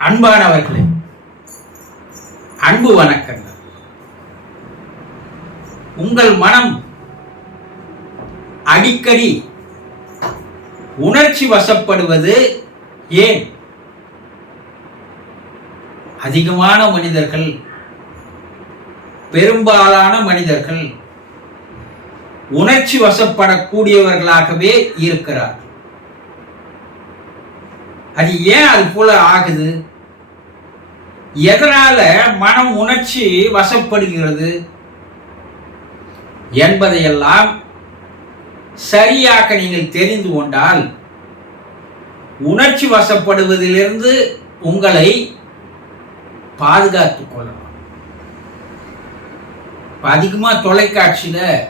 அன்பானவர்களே அன்பு வணக்கங்கள். உங்கள் மனம் அடிக்கடி உணர்ச்சி வசப்படுவது ஏன்? அதிகமான மனிதர்கள் பெரும்பாலான மனிதர்கள் உணர்ச்சி வசப்படக்கூடியவர்களாகவே இருக்கிறார்கள். அது ஏன் அது போல ஆகுது? எதனால மனம் உணர்ச்சி வசப்படுகிறது? என்பதையெல்லாம் சரியாக நீங்கள் தெரிந்து கொண்டால் உணர்ச்சி வசப்படுவதிலிருந்து உங்களை பாதுகாத்துக் கொள்ளலாம். அதிகமாக தொலைக்காட்சியில்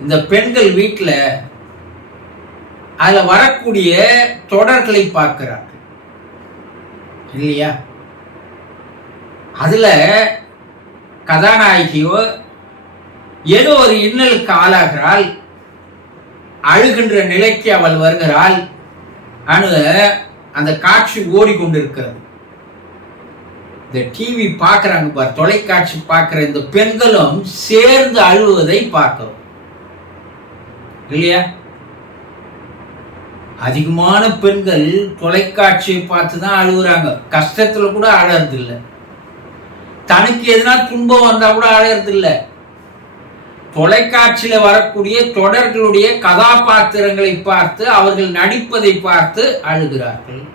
இந்த பெண்கள் வீட்டில் அதில் வரக்கூடிய தொடர்களை பார்க்கிறார்கள். இல்லையா? அதில் கதாநாயகியோ ஏதோ ஒரு இன்னலுக்கு ஆளாகிறாள். அழுகின்ற நிலைக்கு அவள் வருகிறாள். அனு அந்த காட்சி ஓடிக்கொண்டிருக்கிறது. இந்த டிவி பார்க்குறாங்க பார் தொலைக்காட்சி பார்க்குற இந்த பெண்களும் சேர்ந்து அழுவதை பார்க்கிறோம். இல்லையா? அதிகமான பெண்கள் தொலைக்காட்சியை பார்த்து தான் அழுகுறாங்க. கஷ்டத்துல கூட அழறது இல்லை தனக்கு எதனா துன்பம் வந்தால் கூட அழறது இல்லை தொலைக்காட்சியில வரக்கூடிய தொடர்களுடைய கதாபாத்திரங்களை பார்த்து அவர்கள் நடிப்பதை பார்த்து அழுகிறார்கள்.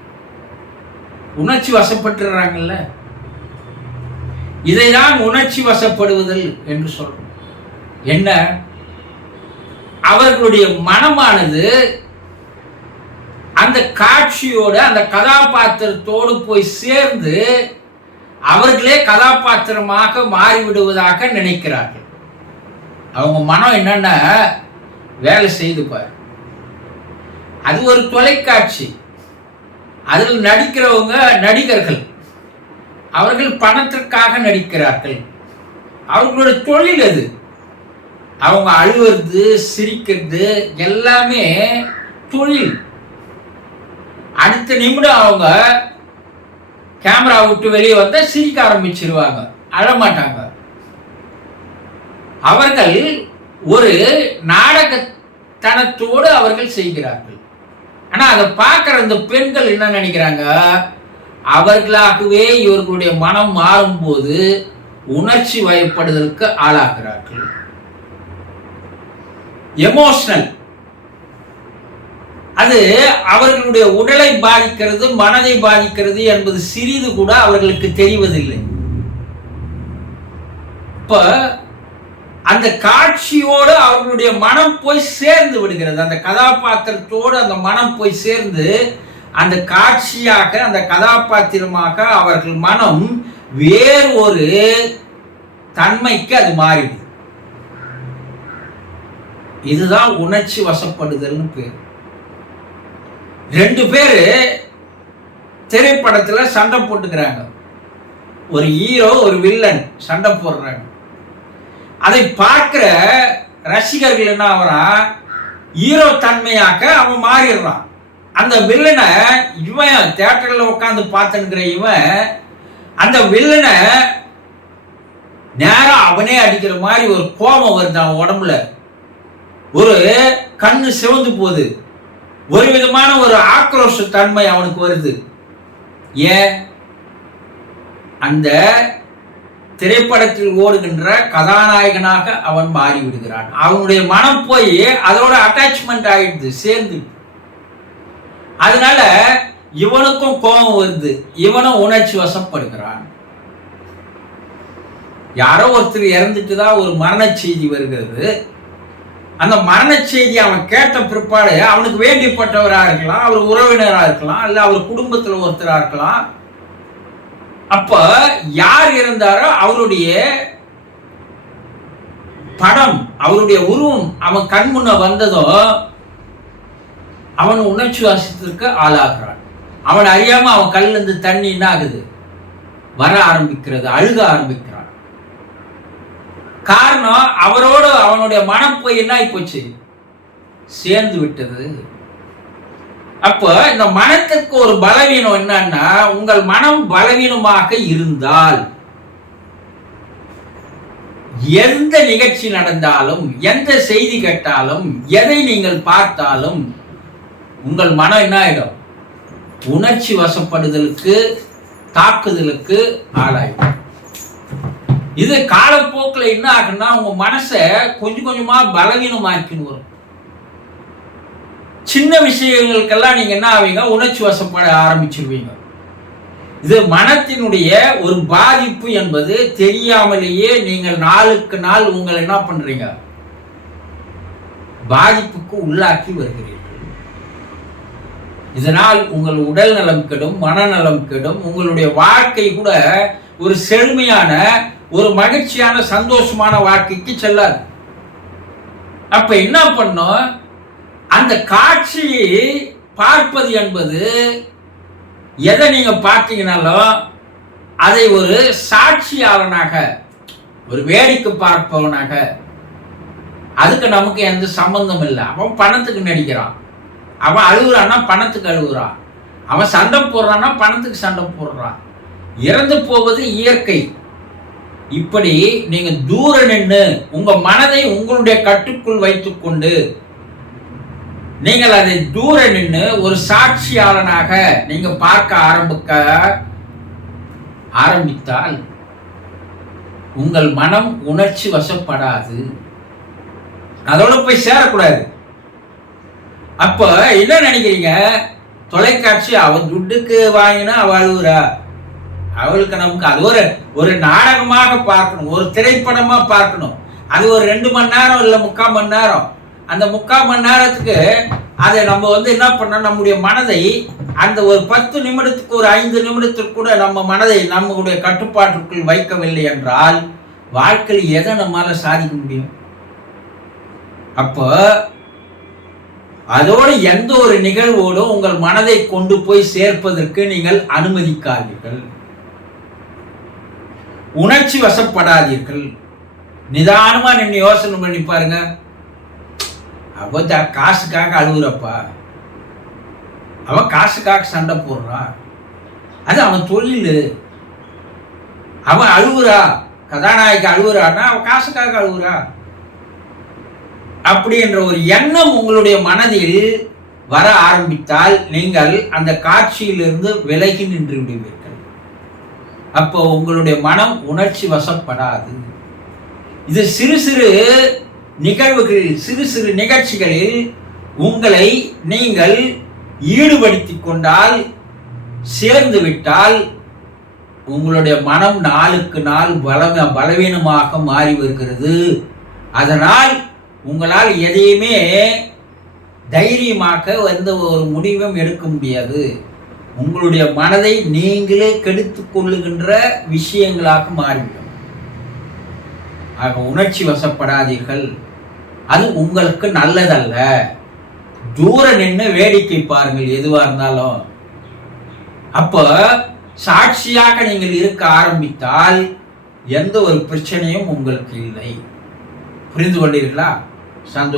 உணர்ச்சி வசப்பட்டுறாங்கல்ல. இதைதான் உணர்ச்சி வசப்படுவதல் என்று சொல்றோம். என்ன? அவர்களுடைய மனமானது அந்த காட்சியோட அந்த கதாபாத்திரத்தோடு போய் சேர்ந்து அவர்களே கதாபாத்திரமாக மாறிவிடுவதாக நினைக்கிறார்கள். அவங்க மனம் என்னன்னா வேலை செய்து பாரு. அது ஒரு தொலைக்காட்சி. அதில் நடிக்கிறவங்க நடிகர்கள். அவர்கள் பணத்திற்காக நடிக்கிறார்கள். அவர்களோட தொழில் அது அவங்க அழுவது சிரிக்கிறது எல்லாமே தொழில். அடுத்த நிமிடம் அவங்க கேமரா விட்டு வெளியே வந்தால் சிரிக்க ஆரம்பிச்சிருவாங்க. அழமாட்டாங்க. அவர்கள் ஒரு நாடகத்தனத்தோடு அவர்கள் செய்கிறார்கள். ஆனால் அதை பார்க்குற அந்த பெண்கள் என்ன நினைக்கிறாங்க? அவர்களாகவே இவர்களுடைய மனம் மாறும்போது உணர்ச்சி வயப்படுதலுக்கு ஆளாகிறார்கள். எமோஷனல் அது அவர்களுடைய உடலை பாதிக்கிறது மனதை பாதிக்கிறது என்பது சிறிது கூட அவர்களுக்கு தெரிவதில்லை. இப்ப அந்த காட்சியோடு அவர்களுடைய மனம் போய் சேர்ந்து விடுகிறது. அந்த கதாபாத்திரத்தோடு அந்த மனம் போய் சேர்ந்து அந்த காட்சியாக அந்த கதாபாத்திரமாக அவர்கள் மனம் வேறு ஒரு தன்மைக்கு அது மாறிடுது இதுதான் உணர்ச்சி வசப்படுதல்னு பேர். ரெண்டு பேர் திரைப்படத்தில் சண்டை போட்டுக்கிறாங்க. ஒரு ஹீரோ ஒரு வில்லன் சண்டை போடுறாங்க. அதை பார்க்குற ரசிகர்கள் என்ன ஆகிறான் ஹீரோ தன்மையாக்க அவன் மாறிடுறான். அந்த வில்லனை இவன் தேட்டரில் உட்காந்து பார்த்துங்கிற இவன் அந்த வில்லனை நேரம் அவனே அடிக்கிற மாதிரி ஒரு கோபம் வருது அவன் உடம்புல. ஒரு கண்ணு சிவந்து போகுது. ஒரு விதமான ஒரு ஆக்ரோஷ தன்மை அவனுக்கு வருது. ஏன்? அந்த திரைப்படத்தில் ஓடுகின்ற கதாநாயகனாக அவன் மாறிவிடுகிறான். அவனுடைய மனம் போய் அதோட அட்டாச்மெண்ட் ஆயிடுது சேர்ந்து. அதனால இவனுக்கும் கோபம் வருது. இவனும் உணர்ச்சி வசப்படுகிறான். யாரோ ஒருத்தர் இறந்துட்டு தான் ஒரு மரண செய்தி வருகிறது. அந்த மரண செய்தி அவன் கேட்ட பிற்பாடு அவனுக்கு வேண்டிப்பட்டவராக இருக்கலாம் அவர் உறவினராக இருக்கலாம் இல்லை அவர் குடும்பத்தில் ஒருத்தராக இருக்கலாம். அப்ப யார் இருந்தாரோ அவருடைய படம் அவருடைய உருவம் அவன் கண் முன்ன வந்ததோ அவன் உணர்ச்சி வாசத்திற்கு ஆளாகிறான். அவன் அறியாம அவன் கல்லிருந்து தண்ணி என்ன ஆகுது வர ஆரம்பிக்கிறது அழுக ஆரம்பிக்கிறான். காரணம் அவரோடு அவனுடைய மனம் போய் என்ன ஆகிப்போச்சு சேர்ந்து விட்டது. அப்போ இந்த மனத்துக்கு ஒரு பலவீனம் என்னன்னா உங்கள் மனம் பலவீனமாக இருந்தால் எந்த நிகழ்ச்சி நடந்தாலும் எந்த செய்தி கேட்டாலும் எதை நீங்கள் பார்த்தாலும் உங்கள் மனம் என்ன ஆயிடும் உணர்ச்சி வசப்படுதலுக்கு தாக்குதலுக்கு ஆளாயிடும். இது காலப்போக்கில் என்ன ஆகுன்னா உங்க மனசை கொஞ்சம் கொஞ்சமா பலவீனமாக்கின்னு வரும். சின்ன விஷயங்களுக்கெல்லாம் நீங்க என்ன ஆவீங்க? உணர்ச்சி வசப்பட ஆரம்பிச்சிருவீங்க. இது மனத்தினுடைய ஒரு பாதிப்பு என்பது தெரியாமலேயே நீங்கள் நாளுக்கு நாள் உங்களை என்ன பண்றீங்க? பாதிப்புக்கு உள்ளாக்கி வருகிறீர்கள். இதனால் உங்கள் உடல் நலம் கெடும் மனநலம் கெடும் உங்களுடைய வாழ்க்கை கூட ஒரு செழுமையான ஒரு மகிழ்ச்சியான சந்தோஷமான வாழ்க்கைக்கு செல்லாது. அப்ப என்ன பண்ணும்? அந்த காட்சியை பார்ப்பது என்பது எதை நீங்க பார்த்தீங்கனாலும் அதை ஒரு சாட்சியாளனாக ஒரு வேடிக்கை பார்ப்பவனாக அதுக்கு நமக்கு எந்த சம்பந்தம் இல்லை. அவன் பணத்துக்கு நடிக்கிறான். அவன் அழுகுறான்னா பணத்துக்கு அழுகுறான். அவன் சண்டை போடுறான்னா பணத்துக்கு சண்டை போடுறான். இறந்து போவது இயற்கை. இப்படி நீங்க தூர நின்று உங்க மனதை உங்களுடைய கட்டுக்குள் வைத்துக்கொண்டு நீங்கள் அதை தூர நின்று ஒரு சாட்சியாளனாக நீங்க பார்க்க ஆரம்பிக்க ஆரம்பித்தால் உங்கள் மனம் உணர்ச்சி வசப்படாது. அதோட போய் சேரக்கூடாது. அப்ப என்ன நினைக்கிறீங்க? தொலைக்காட்சி அவன் துட்டுக்கு வாங்கினா அவ அழுகுறா அவளுக்கு நமக்கு அது ஒரு ஒரு நாடகமாக பார்க்கணும் ஒரு திரைப்படமாக பார்க்கணும். அது ஒரு ரெண்டு மணி நேரம் இல்லை முக்கால் மணி நேரம். அந்த முக்கால் மணி நேரத்துக்கு அதை நம்ம வந்து என்ன பண்ணோம் நம்முடைய மனதை அந்த ஒரு பத்து நிமிடத்துக்கு ஒரு ஐந்து நிமிடத்துக்கு கூட நம்ம மனதை நம்மளுடைய கட்டுப்பாட்டுக்குள் வைக்கவில்லை என்றால் வாழ்க்கையில் எதை நம்மளால் சாதிக்க முடியும்? அப்போ அதோடு எந்த ஒரு நிகழ்வோடும் உங்கள் மனதை கொண்டு போய் சேர்ப்பதற்கு நீங்கள் அனுமதிக்காதீர்கள். உணர்ச்சி வசப்படாதீர்கள். நிதானமாக நின்று யோசனை பண்ணி பாருங்க. அவன் காசுக்காக அழுகுறப்பா. அவன் காசுக்காக சண்டை போடுறான் அது அவன் தொழில். அவன் அழுகுறா. கதாநாயகி அழுகுறான்னா அவன் காசுக்காக அழுகுறா. அப்படின்ற ஒரு எண்ணம் உங்களுடைய மனதில் வர ஆரம்பித்தால் நீங்கள் அந்த காட்சியிலிருந்து விலகி நின்று விடுவீர்கள். அப்போ உங்களுடைய மனம் உணர்ச்சி வசப்படாது. இது சிறு சிறு நிகழ்வுகளில் சிறு சிறு நிகழ்ச்சிகளில் உங்களை நீங்கள் ஈடுபடுத்தி கொண்டால் சேர்ந்து விட்டால் உங்களுடைய மனம் நாளுக்கு நாள் பலம பலவீனமாக மாறி வருகிறது. அதனால் உங்களால் எதையுமே தைரியமாக எந்த ஒரு முடிவும் எடுக்க முடியாது. உங்களுடைய மனதை நீங்களே கெடுத்துக் கொள்ளுகின்ற விஷயங்களாக மாறிவிடும். ஆக உணர்ச்சி வசப்படாதீர்கள். அது உங்களுக்கு நல்லதல்ல. தூர நின்று வேடிக்கை பாருங்கள் எதுவா இருந்தாலும். அப்போ சாட்சியாக நீங்கள் இருக்க ஆரம்பித்தால் எந்த ஒரு பிரச்சனையும் உங்களுக்கு இல்லை. புரிந்து கொண்டீர்களா? சந்தோஷம்.